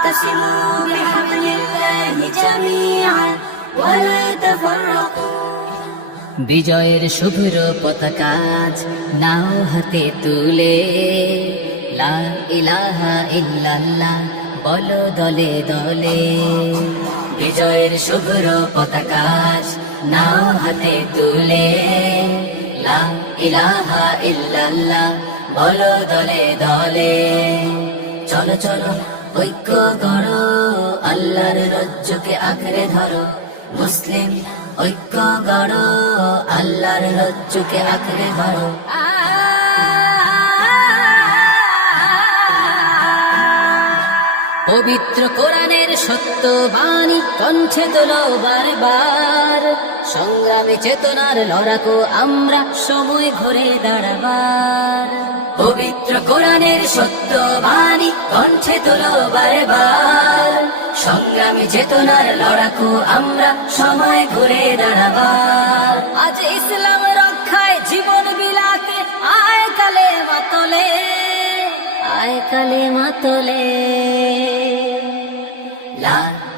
واعتصموا بحبل الله جميعا ولا تفرقوا. বিজয়ের শুভ্র পতাকাজ নাও হাতে তুলে। লা ইলাহা ইল্লাল্লাহ বল দলে দলে। বিজয়ের শুভ্র পতাকাজ নাও হাতে তুলে। লা ইলাহা ইল্লাল্লাহ বল দলে দলে। চলো চলো ঐক্য করো আল্লাহর রজ্জুকে আঁকড়ে ধরো। মুসলিম ঐক্য করো আল্লাহর রজ্জুকে আঁকড়ে ধরো। পবিত্র কোরআনের সত্য বাণী কণ্ঠে তোলো বারবার। সংগ্রামে চেতনার লড়াকো আমরা সময় ঘুরে দাঁড়াবার। পবিত্র কোরআনের সত্য বাণী কণ্ঠে তোলো বারবার। সংগ্রামে চেতনার লড়াকো আমরা সময় ঘুরে দাঁড়াবার। আজ ইসলাম রক্ষায় জীবন বিলাতে, আয় কালে মাতলে, আয় কালে মাতলে।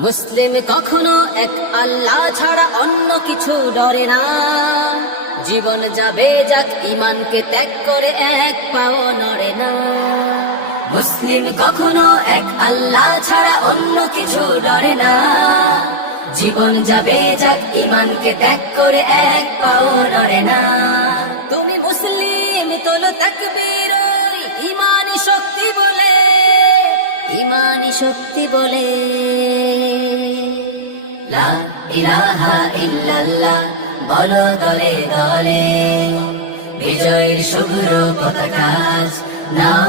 মুসলিম কখনো এক আল্লাহ ছাড়া অন্য কিছু ডরে না। জীবন যাবে যাক ইমানকে ত্যাগ করে এক পাও নড়ে না। মুসলিম কখনো এক আল্লাহ ছাড়া অন্য কিছু ডরে না। জীবন যাবে যাক ইমানকে ত্যাগ করে এক পাও নড়ে না। তুমি মুসলিম, তোলো তাকবীর ইমানি শক্তি বলে ইমানি শক্তি বলে। বলো দলে দলে। বিজয়ের শুভ্র পতাকা নাও